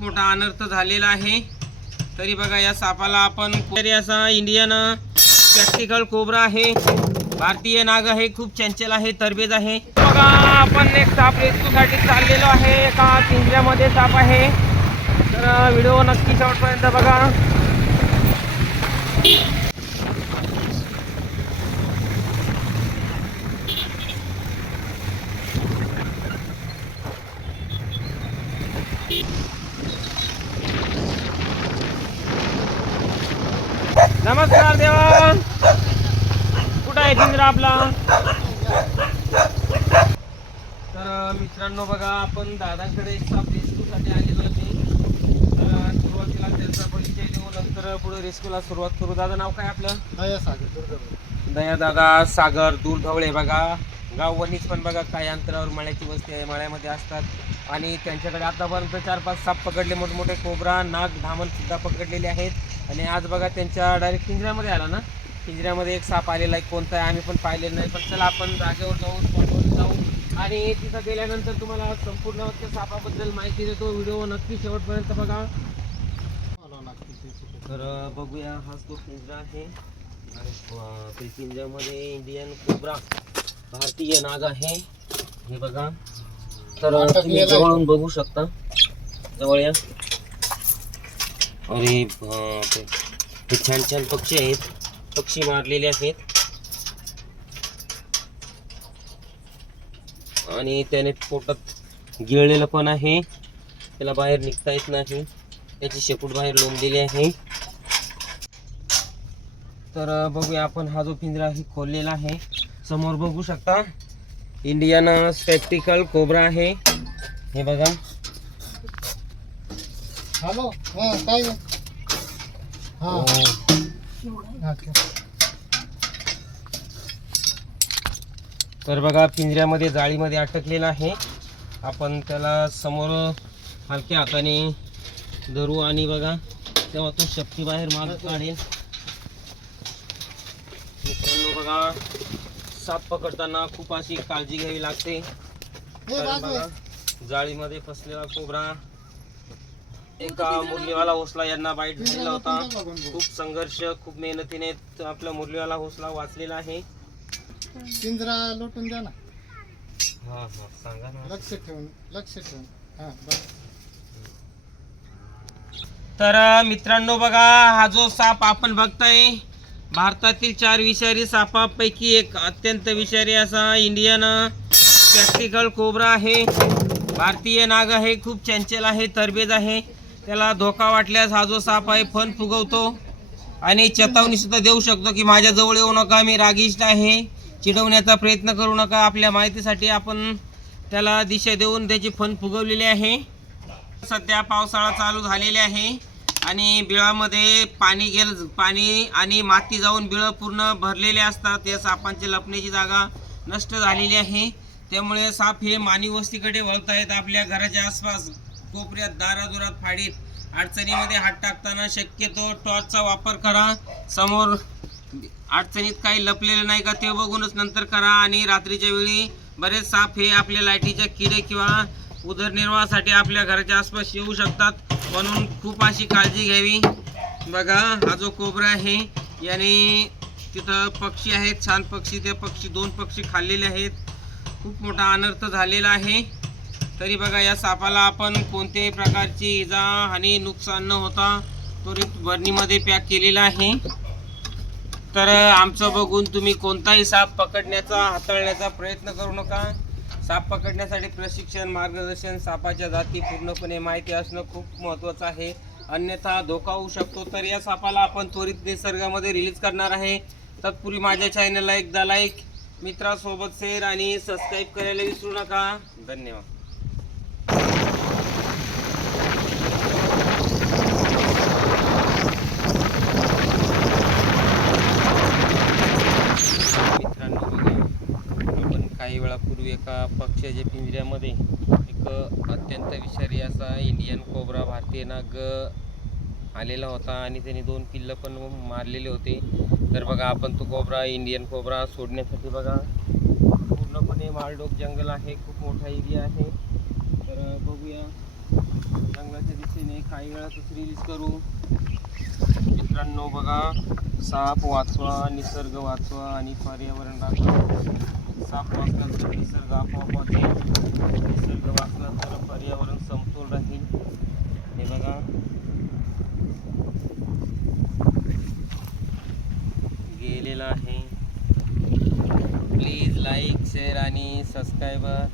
खूप मोठा अनर्थ झालेला आहे. तरी बघा या सापाला आपण तरी असा इंडियन प्रॅक्टिकल कोबरा आहे. भारतीय नाग आहे खूप चंचल आहे तरबेज आहे. बघा आपण एक साप रेस्क्यूसाठी चाललेलो आहे. एका पिंजऱ्यामध्ये साप आहे. तर व्हिडिओ नक्की शेवटपर्यंत बघा. नमस्कार देवा. कुठं आहे पिंजरा आपला? तर मित्रांनो बघा आपण दादांकडे रेस्क्यूसाठी आलेलो होते तर सुरुवातीला त्यांचा परिचय देऊ नंतर पुढे रेस्क्यूला सुरुवात करू. दादा नाव काय आपलं? दया सागर दया दादा सागर दूरढवळे बघा. गाव वणीच पण बघा काही अंतरावर मळ्याची वस्ती आहे मळ्यामध्ये असतात. आणि त्यांच्याकडे आतापर्यंत चार पाच साप पकडले मोठमोठे कोबरा नाग धामण सुद्धा पकडलेले आहेत. आणि आज बघा त्यांच्या डायरेक्ट पिंजऱ्यामध्ये आला ना? पिंजऱ्यामध्ये एक साप आलेला आहे. कोणता आहे? आम्ही पण पाहिलेलं नाही पण चला आपण जागेवर जाऊ स्पॉटवर जाऊ. आणि तिथं गेल्यानंतर तुम्हाला संपूर्ण त्या सापाबद्दल माहिती देतो. व्हिडिओ नक्की शेवटपर्यंत बघा. तर बघूया हा तो पिंजरा आहे आणि पिंजऱ्यामध्ये इंडियन कोबरा भारतीय नाग आहे. हे बघा. तर तुम्ही. जवळून बघू शकता. जवळ या. अरे बापरे. हे छान छान पक्षी आहेत. पक्षी मारलेले आहेत. आणि त्याने पोटात गिळलेलं पण आहे. त्याला बाहेर निघता येत नाही. त्याची शेपूट बाहेर लोंबलेली आहे. तर बघूया आपण हा जो पिंजरा आहे खोललेला आहे. समोर बघू शकता. इंडियन स्पेक्टिकल कोबरा आहे. हे बघा. हॅलो हा काय? हा. तर बघा पिंजऱ्यामध्ये जाळीमध्ये अटकलेला आहे. आपण त्याला समोर हलक्या हाताने धरू आणि बघा तेव्हा तो शक्ती बाहेर माग काढेल. मित्रांनो बघा. साप पकडताना खूप अशी काळजी घ्यावी लागते. बघा. जाळीमध्ये फसलेला कोबरा एका मुरलीवाला होसला यांना बाईट झालेला होता. खूप संघर्ष खूप मेहनतीने त- आपला मुरलीवाला होसला वाचलेला आहे. पिंजरा लोटून द्या ना. हा हा सांगा ना. लक्ष ठेवून लक्ष ठेवून. हा बस. तर मित्रांनो बघा हा जो साप आपण बघताय भारतातील चार विषारी सापापैकी एक अत्यंत विषारी असा इंडियन प्रॅक्टिकल कोबरा आहे. भारतीय नाग आहे खूप चंचल आहे तरबेज आहे. त्याला धोका वाटल्यास हा जो साप आहे फन फुगवतो. आणि चेतावणी सुद्धा देऊ शकतो की माझ्याजवळ येऊ नका मी रागिष्ट आहे. चिडवण्याचा प्रयत्न करू नका. आपल्या माहितीसाठी आपण त्याला दिशा देऊन त्याची फन फुगवलेली आहे. सध्या पावसाळा चालू झालेले आहे. आणि बिळामध्ये पाणी गेलं पाणी आणि माती जाऊन बिळं पूर्ण भरलेले असतात. या सापांची लपण्याची जागा नष्ट झालेली आहे. त्यामुळे साप हे मानवी वस्तीकडे वळत आहेत आपल्या घराच्या आसपास कोपऱ्यात दारादुरात फाडीत अडचणीमध्ये हात टाकताना शक्यतो टॉर्चचा वापर करा. समोर अडचणीत काही लपलेलं नाही का ते बघूनच नंतर करा. आणि रात्रीच्या वेळी बरेच साप हे आपल्या लाईटीच्या किडे किंवा उदरनिर्वाहासाठी आपल्या घराच्या आसपास येऊ शकतात. म्हणून खूप अशी काळजी घ्यावी. बघा हा जो कोबरा आहे याने तिथं पक्षी आहेत छान पक्षी ते पक्षी दोन पक्षी खाल्लेले आहेत. खूप मोठा अनर्थ झालेला आहे. तरी बघा या सापाला आपण कोणत्याही प्रकारची इजा हानी नुकसान न होता त्वरित भरणीमध्ये पॅक केलेला आहे. तर आमचं बघून तुम्ही कोणताही साप पकडण्याचा हाताळण्याचा प्रयत्न करू नका. साप पकडण्यासाठी प्रशिक्षण मार्गदर्शन सापाच्या जाती पूर्णपणे माहिती असणं खूप महत्त्वाचं आहे. अन्यथा धोका होऊ शकतो. तर या सापाला आपण त्वरित निसर्गामध्ये रिलीज करणार आहे. तत्पूर्वी माझ्या चॅनलला एकदा लाईक मित्रासोबत शेअर आणि सबस्क्राईब करायला विसरू नका. धन्यवाद मित्रांनो बघा आपण पूर्वी एका पक्ष्याच्या पिंजऱ्यामध्ये. एक अत्यंत विषारी असा इंडियन कोबरा भारतीय नाग आलेला होता आणि त्याने दोन पिल्लं पण मारलेले होते. तर बघा आपण तो कोबरा इंडियन कोबरा सोडण्यासाठी बघा. पूर्णपणे माळडोक जंगल आहे खूप मोठा एरिया आहे. तर बघूया. जंगलाच्या दिशेने काही वेळातच रिलीज करू. मित्रांनो बघा साप वाचवा निसर्ग वाचवा आणि पर्यावरण राखा. साप वाचला तर निसर्ग आपोआप वाचेल. निसर्ग वाचला तर पर्यावरण समतोल राहील. हे बघा. गेलेला आहे. प्लीज लाईक शेअर आणि सबस्क्राईबर